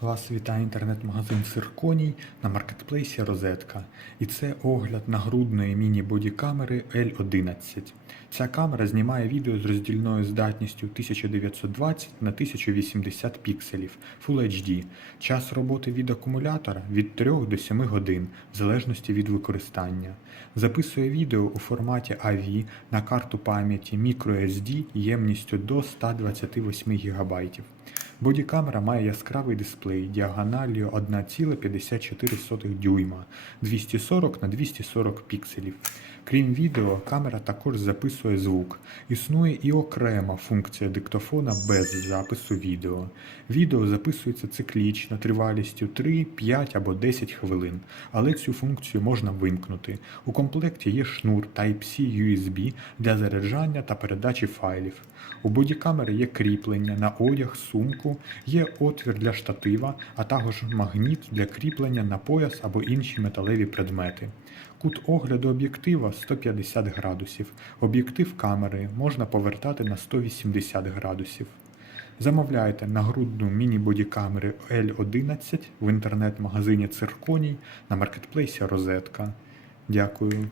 Вас вітає інтернет-магазин Цирконій на маркетплейсі Розетка. І це огляд нагрудної міні-бодікамери L11. Ця камера знімає відео з роздільною здатністю 1920 на 1080 пікселів Full HD. Час роботи від акумулятора від 3 до 7 годин, в залежності від використання. Записує відео у форматі AV на карту пам'яті microSD ємністю до 128 ГБ. Бодікамера має яскравий дисплей діагоналлю 1,54 дюйма 240 на 240 пікселів. Крім відео, камера також записує звук. Існує і окрема функція диктофона без запису відео. Відео записується циклічно тривалістю 3, 5 або 10 хвилин, але цю функцію можна вимкнути. У комплекті є шнур Type-C USB для заряджання та передачі файлів. У бодікамери є кріплення на одяг, сумку, є отвір для штатива, а також магніт для кріплення на пояс або інші металеві предмети. Кут огляду об'єктива 150 градусів. Об'єктив камери можна повертати на 180 градусів. Замовляйте нагрудну міні-бодікамери L11 в інтернет-магазині Цирконій на маркетплейсі Розетка. Дякую.